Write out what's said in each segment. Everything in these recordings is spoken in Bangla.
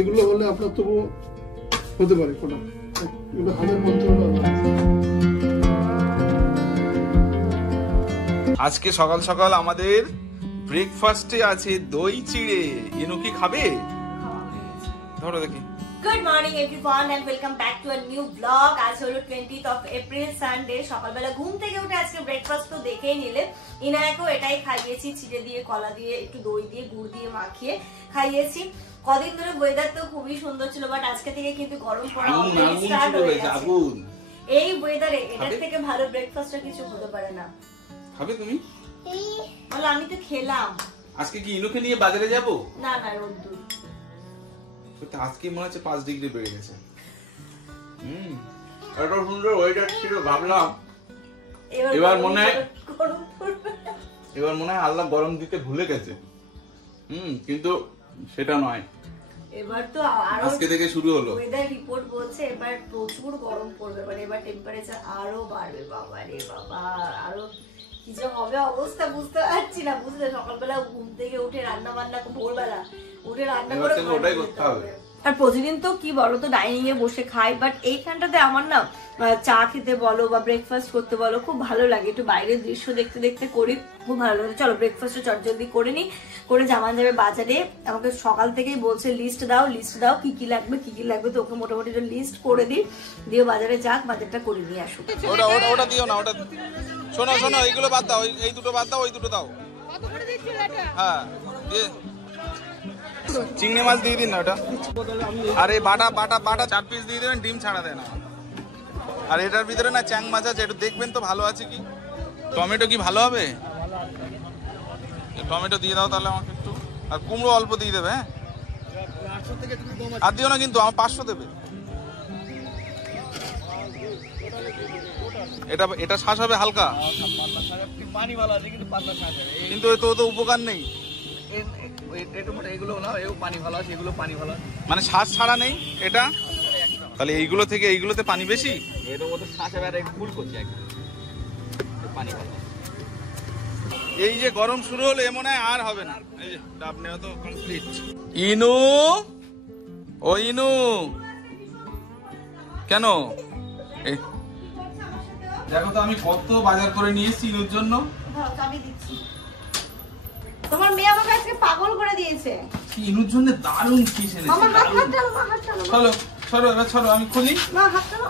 এগুলো হলে আপনার তবু হতে পারে কোটা এগুলো হাতের মন্ত্র। আজকে সকাল সকাল আমাদের ব্রেকফাস্টে আছে দই চিড়ে। ইনু কি খাবে? ধরো দেখি। Good morning everyone and welcome back to a new blog. আজ হলো 20th অফ এপ্রিল, সানডে। সকালবেলা ঘুম থেকে উঠে আজকে ব্রেকফাস্ট তো দেখেই নিলে। ইনায়াকেও এটাই খাইয়েছি, চিড়ে দিয়ে, কলা দিয়ে, একটু দই দিয়ে, গুড় দিয়ে মাখিয়ে খাইয়েছি। কদিন ধরে ওয়েদার তো খুবই সুন্দর ছিল, বাট আজকে থেকে কিন্তু গরম পড়া স্টার্ট হয়ে গেছে। এই ওয়েদারে এটার থেকে ভালো ব্রেকফাস্ট কিছু হতে পারে না। খাবে তুমি? বলো আমি তো খেলাম। আজকে কি ইনুকে নিয়ে বাজারে যাব? না না, রোদ্দুর। তো আজকে মনে হচ্ছে 5 ডিগ্রি বেড়ে গেছে। এত সুন্দর ওয়েদার ছিল, ভাবলাম এবার মনে হয় আল্লাহ গরম দিতে ভুলে গেছে। কিন্তু সেটা নয়, এবার তো আজকে থেকে শুরু হলো। ওয়েদার রিপোর্ট বলছে এবার প্রচুর গরম পড়বে, মানে এবার টেম্পারেচার আরো বাড়বে। বাবা রে বাবা, আরো কি যে হবে অবস্থা বুঝতে পারছি না। বুঝলে সকালবেলা ঘুম থেকে উঠে রান্না বান্না, ভোরবেলা উঠে রান্না করে ওটাই করতে হবে। আর প্রতিদিন তো কি বলতো ডাইনিং এ বসে খাই, বাট এইখানটাতে আমার না চা খেতে বলো বা ব্রেকফাস্ট করতে বলো খুব ভালো লাগে। একটু বাইরের দৃশ্য দেখতে দেখতে করি, খুব ভালো লাগে। চলো ব্রেকফাস্টটা চটজলদি করে নি, করে জামান যাবে বাজারে। আমাকে সকাল থেকেই বলছে লিস্ট দাও কি কি লাগবে, তো ওকে মোটামুটি লিস্ট করে দিই, দিয়ে বাজারে যাক, বাজারটা করে নিয়ে আসুক। ওটা দিও না, ওটা শোনো এইগুলো বাদ দাও, এই দুটো বাদ দাও, ওই দুটো দাও। হ্যাঁ, চিংড়ি মাছ দিয়ে দিন না ওটা। আর এই বাটা 4 পিস দিয়ে দেবেন, ডিম ছাড়া দেন। আর এটার ভিতরে না চ্যাং মাছ আছে, একটু দেখবেন তো ভালো আছে কি। টমেটো কি ভালো হবে? টমেটো দিয়ে দাও তাহলে আমাকে একটু। আর কুমড়ো অল্প দিয়ে দেবে। হ্যাঁ, আর দিও না কিন্তু, আমার 500 দেবে। এটা শ্বাস হবে হালকা, কিন্তু তো উপকার নেই। মানে শ্বাস ছাড়া নেই এটা, তাহলে এইগুলো থেকে এইগুলোতে পানি বেশি। এই যে গরম শুরু হলো, এ মনে হয় আর হবে না। এই যে ডাব নেওয়া তো কমপ্লিট। ইনু, ও ইনু, কেন? দেখো তো আমি কত বাজার করে নিয়েছি ইনুর জন্য। তোমার মেয়ে আমাকে আজকে পাগল করে দিয়েছে। ইনুর জন্য দারুণ কি এনেছে। চলো এবার চলো, আমি খুলি। হাত টানো।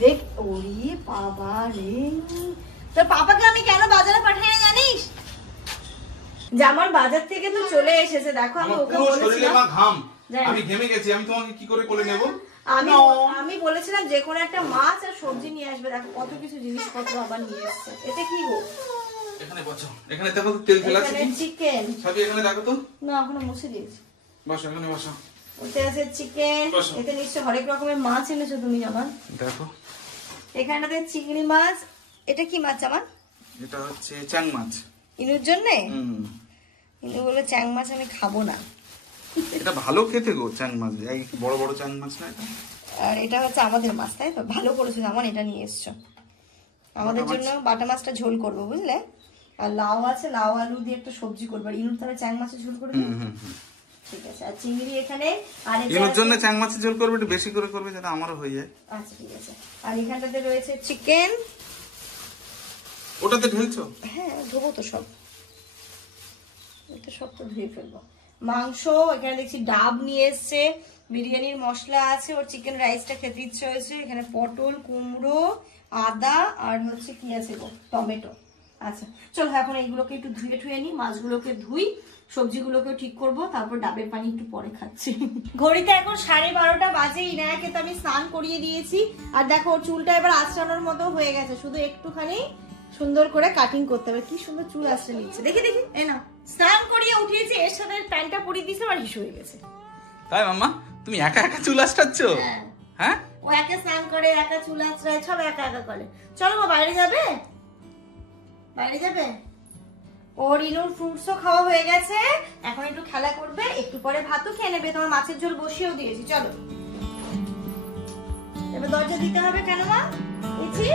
দেখ, ওরে বাবা রে, তোর পাপাকে আমি কেন বাজারে পাঠাই জানিস? জামার বাজার থেকে তো চলে এসেছে। দেখো আমি ওকে বলেছিলাম, আমি ঘেমে গেছি, আমি তোমাকে কি করে কোলে নেব? আমি বলেছিলাম যে কোনো একটা মাছ আর সবজি নিয়ে আসবে। দেখো কত কিছু জিনিসপত্র আবার নিয়ে এসেছে। এতে কি গো? এখানে বসো, এখানে দেখো তো তেল ফেলা আছে। চিকেন সবই এখানে দেখো তো। না, এখনো মুছে দিয়েছি। বসো, এখানে বসো। ওতে আছে চিকেন, এতে নিশ্চয় হরেক রকমের মাছ এনেছো তুমি জামান। দেখো এখানটাতে চিংড়ি মাছ। এটা কি মাছ জামান? এটা হচ্ছে চ্যাং মাছ। ইনুর জন্য? ইনু বলে চ্যাং মাছ আমি খাবো না। এটা ভালো খেতে গো, চ্যাং মাছ, এই বড় বড় চ্যাং মাছ না এটা। আর এটা হচ্ছে আমাদের মাছ, তাই তো? ভালো করেছো জামান, এটা নিয়ে এসছো। আমাদের জন্য বাটা মাছটা ঝোল করবো, বুঝলে? আর লাউ আছে, লাউ আলু দিয়ে একটা সবজি করবো। আর ইনুর তাহলে চ্যাং মাছের ঝোল করবে। ঠিক আছে। আর চিংড়ি এখানে, আর ইনুর জন্য চ্যাং মাছের ঝোল করবে, একটু বেশি করে করবে যাতে আমারও হয়ে যায়। আচ্ছা ঠিক আছে। আর এখানটাতে রয়েছে চিকেন। ওটাতে ঢেলছো? হ্যাঁ, ধোবো তো সব, এটা সব তো ধুয়ে ফেলবো। মাংস এখানে দেখছি ডাব নিয়ে এসছে, বিরিয়ানির মশলা আছে, ওর চিকেন রাইসটা খেতে ইচ্ছে হয়েছে। এখানে পটল, কুমড়ো, আদা, আর হচ্ছে কি আছে গো, টমেটো। আচ্ছা চলো এখন এইগুলোকে একটু ধুয়ে ঠুয়ে নি, মাছগুলোকে ধুই, সবজিগুলোকেও ঠিক করবো, তারপর ডাবের পানি একটু পরে খাচ্ছি। ঘড়িতে এখন 12:30 বাজে। ইনায়াকে তো আমি স্নান করিয়ে দিয়েছি। আর দেখো ওর চুলটা এবার আঁচড়ানোর মতো হয়ে গেছে, শুধু একটুখানি সুন্দর করে কাটিং করতে হবে। কি সুন্দর চুল আসছে নিচ্ছে, দেখি এই না। স্নান করিয়ে উঠিয়েছি, এর সাথে প্যান্টটা পরিয়ে দিয়েছে, আর হিসু হয়ে গেছে। তাই মাম্মা, তুমি একা একা চুল আঁচড়াচ্ছ? হ্যাঁ, ও একা স্নান করে, একা চুল আঁচড়ায়, সব একা একা করে। চলো মা, বাইরে যাবে? ওর ইনুর ফ্রুটসও খাওয়া হয়ে গেছে, এখন একটু খেলা করবে, একটু পরে ভাতও খেয়ে নেবে। তোমার মাছের ঝোল বসিয়েও দিয়েছি, চলো। এবার দরজা দিতে হবে কেন মা? দিচ্ছি,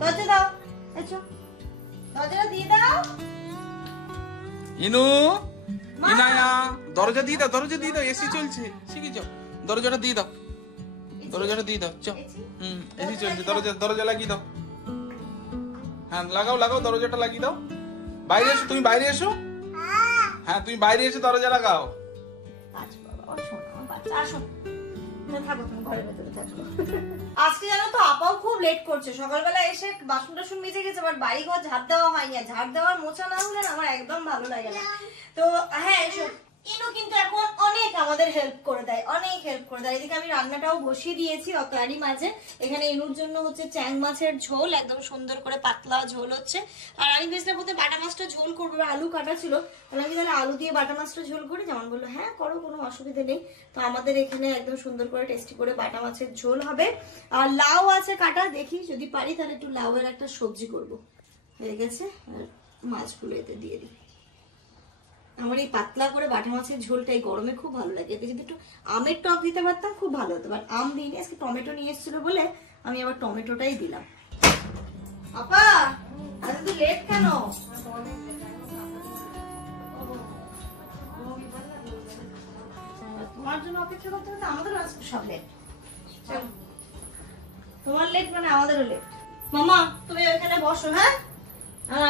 দরজা দাও, এসো দরজাটা দিয়ে দাও। ইনু, ইনায়া, দরজা দিয়ে দাও, দরজা দিয়ে দাও, এসি চলছে, শিখে যাও, দরজাটা দিয়ে দাও, দরজাটা দিয়ে দাও, চল। এসি চলছে, দরজা লাগিয়ে দাও। হ্যাঁ লাগাও লাগাও, দরজাটা লাগিয়ে দাও। বাইরে এসো, তুমি বাইরে এসো। হ্যাঁ তুমি বাইরে এসে দরজা লাগাও। আজকে জানো তো আপাও খুব লেট করছে, সকালবেলা এসে বাসন টাসন মেজে গেছে, বাট বাড়ি ঘর ঝাড় দেওয়া হয়নি। ঝাড় দেওয়ার মোছা না হলে আমার একদম ভালো লাগে না। তো হ্যাঁ এসো, ইনু কিন্তু এখন অনেক আমাদের হেল্প করে দেয়, অনেক হেল্প করে দেয়। এদিকে আমি রান্নাটাও বসিয়ে দিয়েছি তারই মাঝে। এখানে ইনুর জন্য হচ্ছে চ্যাং মাছের ঝোল, একদম সুন্দর করে পাতলা ঝোল হচ্ছে। আর আমি ভেবেছিলাম বলতে বাটা মাছটা ঝোল করবো, আলু কাটা ছিল, আমি তাহলে আলু দিয়ে বাটা মাছটা ঝোল করি। যেমন বললো হ্যাঁ করো, কোনো অসুবিধা নেই। তো আমাদের এখানে একদম সুন্দর করে টেস্টি করে বাটা মাছের ঝোল হবে। আর লাউ আছে কাটা, দেখি যদি পারি তাহলে একটু লাউয়ের একটা সবজি করবো। হয়ে গেছে, আর মাছগুলো এতে দিয়ে দিই। আমার এই পাতলা করে বাটা মাছের ঝোলটা এই গরমে খুব ভালো লাগে। এতে যদি একটু আমের টক দিতে পারতাম খুব ভালো হতো, বাট আম দিইনি, আজকে টমেটো নিয়ে এসেছিল বলে আমি আবার টমেটোটাই দিলাম। আপা আজ তো লেট কেন? তোমার জন্য অপেক্ষা করতে হবে, আমাদেরও আজকে সব লেট। চলো, তোমার লেট মানে আমাদেরও লেট। মামা তুমি ওইখানে বসো, হ্যাঁ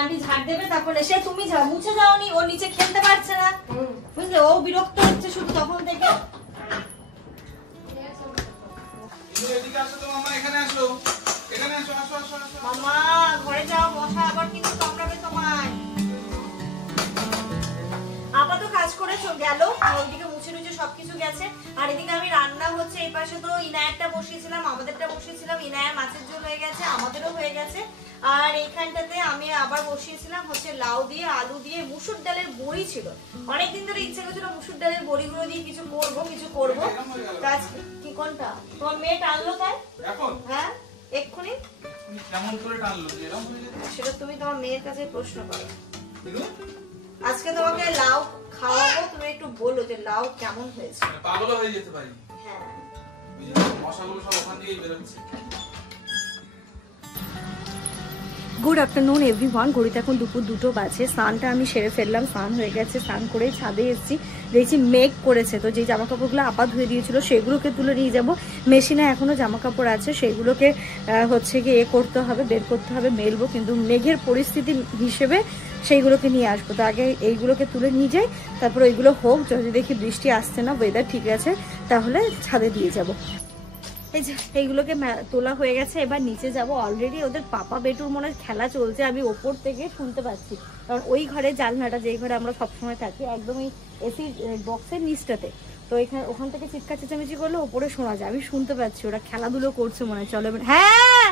আন্টি ঝাড় দেবে, তারপর এসে তুমি যাও, মুছে যাওনি, ও নিচে খেলতে পারছে না, বুঝলে, ও বিরক্ত হচ্ছে শুধু তখন থেকে। মামা ঘরে যাও, বসা আবার কিন্তু কামড়াবে তোমায়। আপা তো কাজ করে গেল, ওইদিকে মুছে টুছে সবকিছু গেছে। আর এদিকে আমি রান্না হচ্ছে, এই পাশে তো ইনায়ারটা বসিয়েছিলাম, আমাদেরটা বসিয়েছিলাম, ইনায়ার মাছের ঝোল হয়ে গেছে, আমাদেরও হয়ে গেছে। আর এইখানটাতে আমি আবার বসিয়েছিলাম হচ্ছে লাউ দিয়ে আলু দিয়ে মুসুর ডালের বড়ি ছিল, অনেকদিন ধরে ইচ্ছে করছিল মুসুর ডালের বড়িগুলো দিয়ে কিছু করবো। কি কোনটা তোমার মেয়ে টানলো তাই? হ্যাঁ এক্ষুনি। কেমন করে টানলো? সেটা তুমি তোমার মেয়ের কাছে প্রশ্ন করো। আজকে তোমাকে লাউ খাওয়াবো, তুমি একটু বলো যে লাউ কেমন হয়েছে। পাগল হয়ে যেতে পারি। হ্যাঁ মশাগুলো সব ওখান থেকেই বেরোচ্ছে। Good afternoon everyone. ঘড়িতে এখন দুপুর 2টো বাজে। স্নানটা আমি সেরে ফেললাম, স্নান হয়ে গেছে, স্নান করেই ছাদে এসেছি, দেখছি মেঘ করেছে। তো যে জামা কাপড়গুলো আপা ধুয়ে দিয়েছিল সেগুলোকে তুলে নিয়ে যাব, মেশিনে এখনো জামা কাপড় আছে, সেগুলোকে হচ্ছে কি করতে হবে, বের করতে হবে, মেলবো, কিন্তু মেঘের পরিস্থিতি হিসেবে সেইগুলোকে নিয়ে আসবো। তো আগে এইগুলোকে তুলে নিয়ে যাই, তারপর ওইগুলো হোক, যদি দেখি বৃষ্টি আসছে না, ওয়েদার ঠিক আছে, তাহলে ছাদে দিয়ে যাব। এই যে এইগুলোকে তোলা হয়ে গেছে, এবার নিচে যাব। অলরেডি ওদের পাপা বেটুর মনে খেলা চলছে, আমি ওপর থেকে শুনতে পাচ্ছি, কারণ ওই ঘরে জানলাটা, যেই ঘরে আমরা সবসময় থাকি, একদম এই এসি বক্সের নিচটাতে, তো ওখান থেকে চিৎকার চেঁচামেচি করলে ওপরে শোনা যায়, আমি শুনতে পাচ্ছি ওরা খেলাধুলো করছে মনে হয়। চলো হ্যাঁ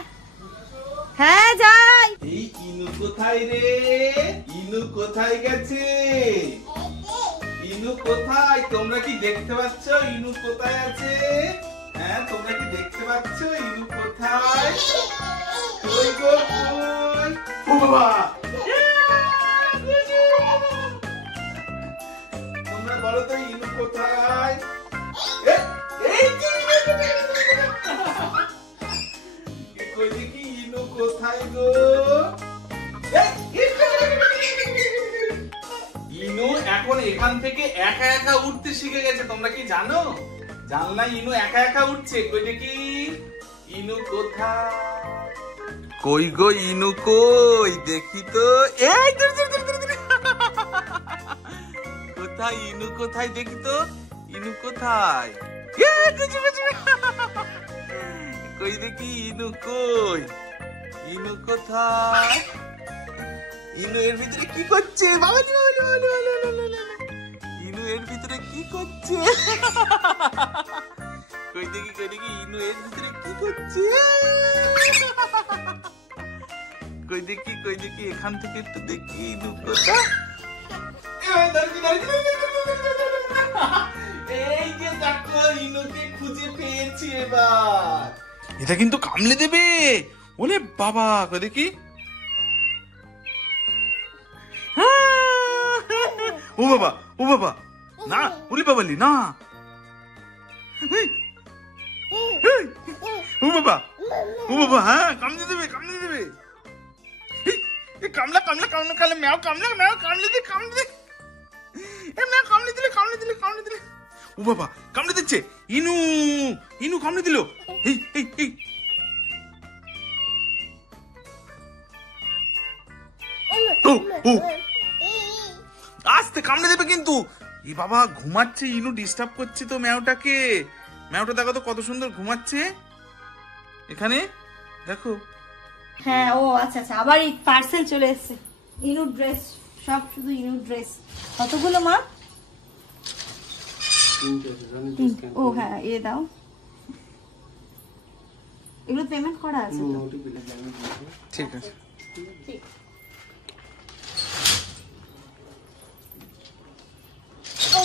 হ্যাঁ যাই। এই ইনু কোথায় রে? ইনু কোথায় গেছে? ইনু কোথায়? তোমরা কি দেখতে পাচ্ছ ইনু কোথায় আছে? হ্যাঁ তোমরা কি দেখতে পাচ্ছ ইনু কোথায়? কই গো কই? ও বাবা, তোমরা বলো তো ইনু কোথায়? কই দেখি ইনু কোথায় গো? ইনু এখন এখান থেকে একা একা উঠতে শিখে গেছে, তোমরা কি জানো? জানলা ইনু একা একা উঠছে। কই দেখি ইনু কোথায়? কই গো ইনু কই? দেখি তো, এই কোথায় ইনু কোথায়? দেখি তো ইনু কোথায়? কই দেখি ইনু কই? ইনু কোথায়? ইনু এর ভিতরে কি করছে? বাবাজি বাবাজি বাবাজি, ইনু এর ভিতরে কি করছে? কই দেখি ইনু এর ভিতরে কি করছে? কই দেখি এখান থেকে একটু দেখি ইনু কোথায়? এই যে দেখো ইনুকে খুঁজে পেয়েছি এবার। এটা কিন্তু কামড়ে দেবে। ওরে বাবা, কই দেখি। হ্যাঁ ও বাবা, ও বাবা, না উলি বাবালি না, ও বাবা, ও বাবা, হ্যাঁ কামড়ে দেবে, কামড়ে দেবে, কামলা কামলা কামলা কামলা ম্যাও, কামলা ম্যাও, কামড়ে দে, কামড়ে দে, ম্যাও কামড়ে দিলে, কামড়ে দিলে, কামড়ে দিলে, ও বাবা কামড়ে দিচ্ছে, ইনু ইনু কামড়ে দিল, এই এই এই ও ও আস্তে কামড়ে দেবে কিন্তু। এই বাবা ঘুমাচ্ছে, ইনু ডিস্টার্ব করছে তো ম্যাওটাকে। ম্যাওটা দেখো তো কত সুন্দর ঘুমাচ্ছে এখানে, দেখো। হ্যাঁ ও আচ্ছা আচ্ছা, আবার এই পার্সেল চলে এসেছে, ইনু ড্রেস, সব শুধু ইনু ড্রেস। কতগুলো মা? ও হ্যাঁ এ দাও, এগুলো পেমেন্ট করা আছে তো? ঠিক আছে। ঠিক। ও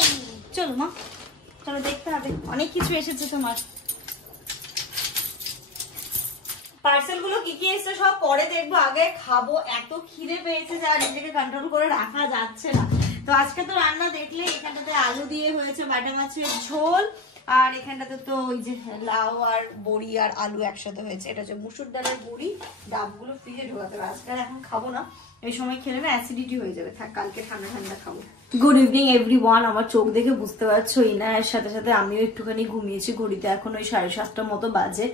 চলো মা, চলো দেখতে হবে, অনেক কিছু এসেছে তোমার। পার্সেল গুলো কি কি এসেছে সব পরে দেখবো, আগে খাবো, এত খিদে পেয়েছে যে আর নিজেকে কন্ট্রোল করে রাখা যাচ্ছে না। তো আজকে তো রান্না দেখলে, এখানটাতে আলু দিয়ে হয়েছে বাটা মাছের ঝোল, আর এখানটাতে তো ওই যে লাউ আর বড়ি আর আলু একসাথে হয়েছে। এটা হচ্ছে মুসুর ডালের বড়ি, ডাবগুলো ফ্রিজে ঢোকাতে হবে, আজকে এখন খাবো না, এই সময় খেলে না অ্যাসিডিটি হয়ে যাবে, থাক কালকে ঠান্ডা ঠান্ডা খাবো। Good evening everyone. আমার চোখ দেখে বুঝতে পারছো ইনায়ের সাথে সাথে আমিও একটুখানি ঘুমিয়েছি। ঘড়িতে এখন ওই 7:30 মতো বাজে।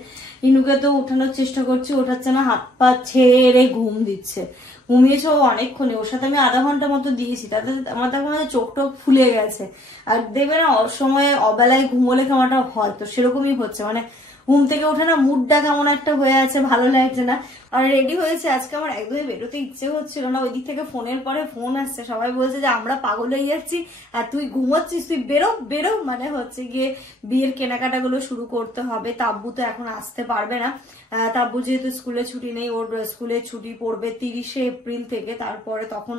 ইনুকে তো উঠানোর চেষ্টা করছি, ওঠাচ্ছে না, হাত পা ছেড়ে ঘুম দিচ্ছে। ঘুমিয়েছে ও অনেকক্ষণে, ওর সাথে আমি আধা ঘন্টা মতো দিয়েছি, তাতে আমার দেখো চোখ টোক ফুলে গেছে। আর দেখবে না অসময়ে অবেলায় ঘুমোলে কেমনটা হয়, তো সেরকমই হচ্ছে, মানে ঘুম থেকে ওঠে না মুডটা কেমন একটা হয়ে আছে, ভালো লাগছে না। আর রেডি হয়েছে, আজকে আমার একদমই বেরোতে ইচ্ছে হচ্ছিল না। ওই দিক থেকে ফোনের পরে ফোন আসছে, সবাই বলছে যে আমরা পাগল হয়ে যাচ্ছি আর তুই ঘুমোচ্ছিস, তুই বেরো বেরো, মানে হচ্ছে গিয়ে বিয়ের কেনাকাটা গুলো শুরু করতে হবে। তাব্বু তো এখন আসতে পারবে না, তাব্বু যেহেতু স্কুলে ছুটি নেই, ওর স্কুলে ছুটি পড়বে 30শে এপ্রিল থেকে, তারপরে তখন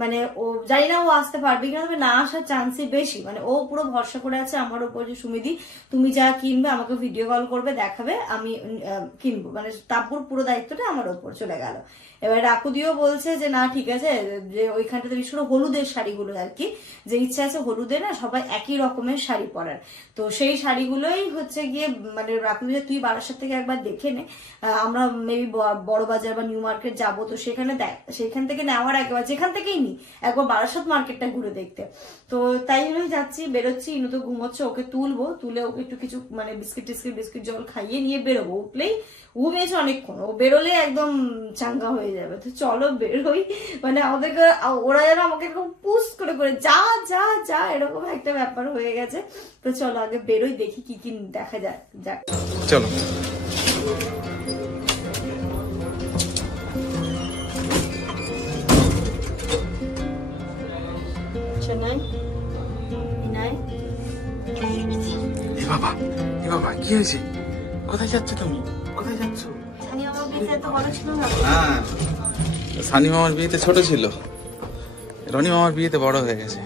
মানে ও জানি না ও আসতে পারবে কিনা, তবে না আসার চান্সই বেশি। মানে ও পুরো ভরসা করে আছে আমার উপর যে সুমিদি তুমি যা কিনবে আমাকে ভিডিও কল করবে, দেখাবে, আমি কিনবো, মানে তাব্বুর পুরো দায়িত্বটা আমার উপর চলে গেল। এবার রাকুদিও বলছে যে না ঠিক আছে, যে ওইখানটাতে বিশেষ করে হলুদের শাড়িগুলো আর কি, যে ইচ্ছা আছে হলুদে না সবাই একই রকমের শাড়ি পরার, তো সেই শাড়িগুলোই হচ্ছে গিয়ে মানে রাকুদি তুই বারাসাত থেকে একবার দেখে নে, আমরা মেবি বড় বাজার বা নিউ মার্কেট যাবো, তো সেখানে দেখ, সেখান থেকে নেওয়ার একবার যেখান থেকেই নি একবার বারাসাত মার্কেটটা ঘুরে দেখতে। তো তাই জন্যই যাচ্ছি, বেরোচ্ছি। ইনু তো ঘুমোচ্ছে, ওকে তুলবো, তুলে ওকে একটু কিছু মানে বিস্কিট জল খাইয়ে নিয়ে বেরোবো। উঠলেই ঘুমিয়েছে অনেকক্ষণ, ও বেরোলে একদম চাঙ্গা হয়ে যাবে। তো চলো বেরোই, মানে আমাদেরকে ওরা যেন আমাকে এরকম পুশ করে করে যা যা যা এরকম একটা ব্যাপার হয়ে গেছে। তো চলো আগে বেরোই, দেখি কি কি দেখা যায়, যাক চলো। বাবা এ বাবা কি হয়েছে, কোথায় যাচ্ছ তুমি, কোথায় যাচ্ছ? হ্যাঁ সানি মামার বিয়েতে ছোট ছিল, রনি মামার বিয়েতে বড় হয়ে গেছে।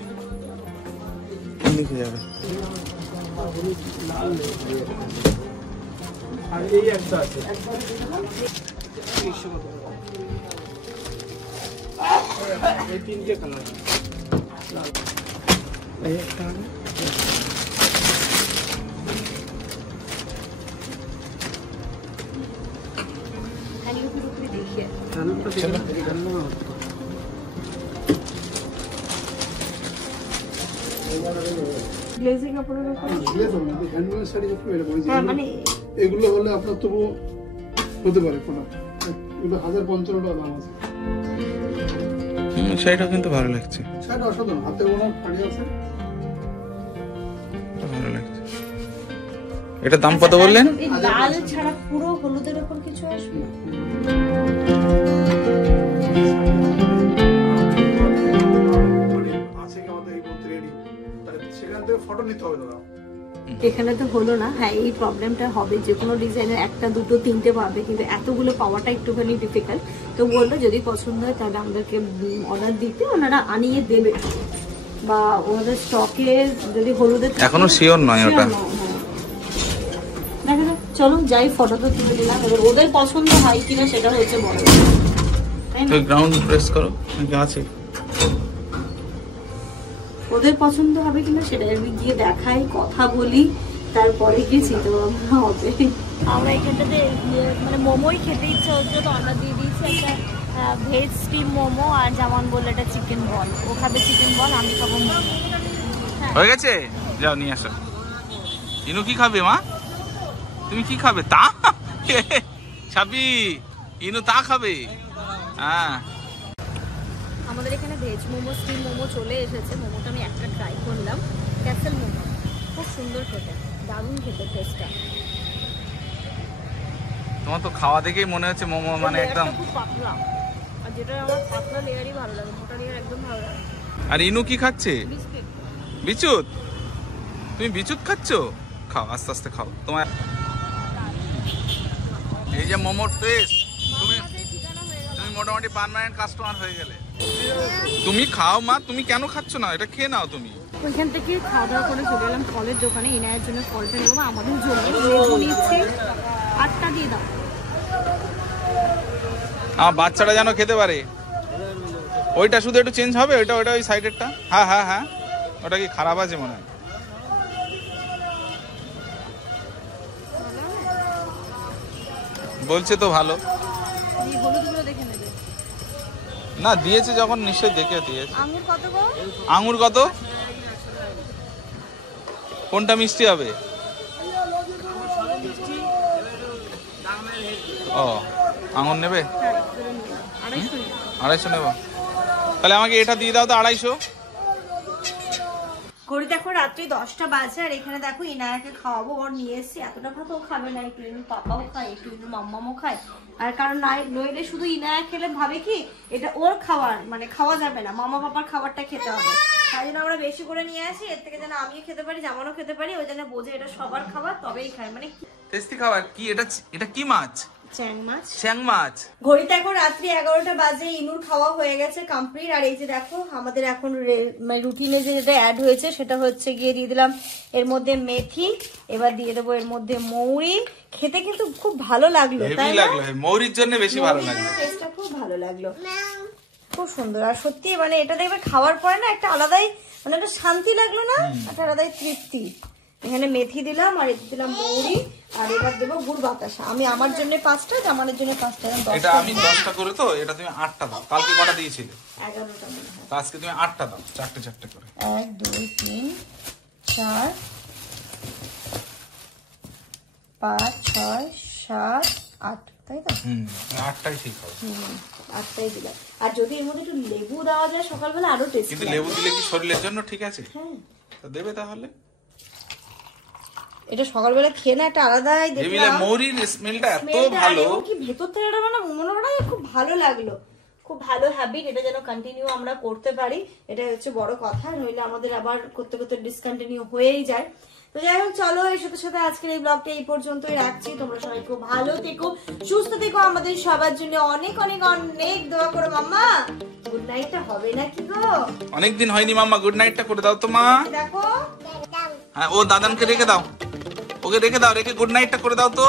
কোন দিকে যাবে? আর এই একটা আছে, এই তিনটে কালার, এই একটা এগুলো হলে আপনার তবু হতে পারে, কোনো এগুলো 1055 টাকা দাম আছে। শাড়িটা কিন্তু ভালো লাগছে, শাড়িটা অসাধারণ, হাতে বোনা শাড়ি আছে, ভালো লাগছে। এটা দাম কত বললেন? লাল ছাড়া পুরো হলুদের উপর কিছু আসবে না। ফটো নিতে হবে না, এখানে তো হলো না। হ্যাঁ এই প্রবলেমটা হবে, যে কোনো ডিজাইনের একটা দুটো তিনটে পাবে, কিন্তু এতগুলো পাওয়াটা একটুখানি ডিফিকাল্ট। তো বললো যদি পছন্দ হয় তাহলে আমাদেরকে অর্ডার দিতে, ওনারা আনিয়ে দেবে, বা ওনাদের স্টকে যদি হলুদের এখনো শিওর নয় ওটা। দেখা যাক, চলো যাই, ফটো তো তুলে দিলাম, এবার ওদের পছন্দ হয় কিনা সেটা হচ্ছে বড়। তো গ্রাউন্ড প্রেস করো, নাকি আছে? ওদের পছন্দ হবে কিনা সেটা আমি গিয়ে দেখাই, কথা বলি, তারপরে গিয়ে চিন্তা ভাবনা হবে। আমরা এখানটাতে মানে মোমোই খেতে ইচ্ছা হচ্ছে, তো অর্ডার দিয়ে দিয়েছি একটা ভেজ স্টিম মোমো, আর যেমন বললো এটা চিকেন বল। ও খাবে চিকেন বল, আমি খাবো মোমো। হয়ে গেছে, যাও নিয়ে আসো। ইনু কি খাবে মা? তুমি কি খাবে? তা ছাবি, ইনু তা খাবে। হ্যাঁ, আমাদের এখানে ভেজ মোমো, স্টিম মোমো চলে এসেছে। মোমোটা আমি একটা ট্রাই করলাম, ক্যাসেল মোমো, খুব সুন্দর খেতে, দারুণ খেতে টেস্টটা। তোমার তো খাওয়া দেখেই মনে হচ্ছে মোমো মানে একদম। খুব পাতলা, আর যেটা আমার পাতলা লেয়ারই ভালো লাগে, মোটা লেয়ার একদম ভালো লাগে। আর ইনু কি খাচ্ছে? বিস্কিট। বিচুত? তুমি বিচুত খাচ্ছ? খাও, আস্তে আস্তে খাও। তোমার এই যে মোমোর টেস্ট, তুমি মোটামুটি পার্মানেন্ট কাস্টমার হয়ে গেলে। তুমি খাও মা, তুমি কেন খাচ্ছ না? এটা খেয়ে নাও তুমি। ওইখান থেকে খাওয়া দাওয়া করে চলে এলাম ফলের দোকানে। ইনায়ের জন্য ফলটা নেবো, আমাদের জন্য লেবু নিচ্ছি। 8টা দিয়ে দাও। আমার বাচ্চাটা যেন খেতে পারে। ওইটা শুধু একটু চেঞ্জ হবে, ওইটা ওইটা ওই সাইডেরটা। হ্যাঁ হ্যাঁ হ্যাঁ, ওটা কি খারাপ আছে মনে হয়? বলছে তো ভালো। হলুদগুলো দেখে নেবে। না দিয়েছে যখন নিশ্চয়ই দেখে দিয়েছে। আঙুর কত গো? আঙুর কত? কোনটা মিষ্টি হবে? ও, আঙুর নেবে? 250 নেব। তাহলে আমাকে এটা দিয়ে দাও তো, 250। ঘড়ি দেখো রাত্রি 10টা বাজে, আর এখানে দেখো ইনায়াকে খাওয়াবো। ওর নিয়ে এসছি, এতটা ভাত ও খাবে না, একটু ইনু পাপাও খায়, একটু ইনু মাম্মামও খায়। আর কারণ নইলে শুধু ইনায়া খেলে ভাবে কি এটা ওর খাবার, মানে খাওয়া যাবে না, মামা পাপার খাবারটা খেতে হবে। তাই জন্য আমরা বেশি করে নিয়ে আসি, এর থেকে যেন আমিও খেতে পারি, জামানও খেতে পারি, ওই জন্য বোঝে এটা সবার খাবার, তবেই খায়। মানে টেস্টি খাবার কি এটা? এটা কি মাছ? চ্যাং মাছ। চ্যাং মাছ। ঘড়িতে এখন রাত্রি 11টা বাজে, ইনুর খাওয়া হয়ে গেছে কমপ্লিট। আর এই যে দেখো আমাদের এখন মানে রুটিনে যেটা অ্যাড হয়েছে সেটা হচ্ছে গিয়ে দিয়ে দিলাম এর মধ্যে মেথি, এবার দিয়ে দেবো এর মধ্যে মৌরি। খেতে কিন্তু খুব ভালো লাগলো, তাই হেভি না? লাগলো, মৌরির জন্য বেশি ভালো লাগলো। টেস্টটা খুব ভালো লাগলো, খুব সুন্দর। আর সত্যি মানে এটা দেখবে খাওয়ার পরে না একটা আলাদাই মানে একটা শান্তি লাগলো না, একটা আলাদাই তৃপ্তি। এখানে মেথি দিলাম, আর এতে দিলাম মৌরি, আর এবার দেবো গুড় বাতাসা। আমি আমার জন্য 5টা, জামানের জন্য 5টা। এটা আমি 10টা করে, তো এটা তুমি 8টা দাও। কালকে কটা দিয়েছিলে? 11টা মনে হয়। তো আজকে তুমি 8টা দাও, 4টে 4টে করে। 1 2 3 4 5 6 7 8, তাই তো? 8টাই ঠিক হবে। 8টাই দিলাম। আর যদি এর মধ্যে একটু লেবু দেওয়া যায় সকালবেলা আরো টেস্টি। কিন্তু লেবু দিলে কি শরীরের জন্য ঠিক আছে? হ্যাঁ, তো দেবে তাহলে। এটা সকালবেলা খেয়ে না একটা আলাদাই দেখলাম, মৌরির স্মেলটা এত ভালো, কি ভেতর থেকে এটা মানে মনে হয় খুব ভালো লাগলো। খুব ভালো হ্যাবিট, এটা যেন কন্টিনিউ আমরা করতে পারি, এটা হচ্ছে বড় কথা। নইলে আমাদের আবার করতে করতে ডিসকন্টিনিউ হয়েই যায়। তো যাই হোক, চলো এর সাথে সাথে আজকের এই ব্লগটা এই পর্যন্তই রাখছি। তোমরা সবাই খুব ভালো থেকো, সুস্থ থেকো, আমাদের সবার জন্য অনেক অনেক অনেক দোয়া করো। মাম্মা গুড নাইটটা হবে নাকি গো? অনেকদিন হয়নি মাম্মা, গুড নাইটটা করে দাও তো মা। দেখো, হ্যাঁ, ও দাদানকে রেখে দাও, ওকে রেখে দাও, রেখে গুড নাইটটা করে দাও তো।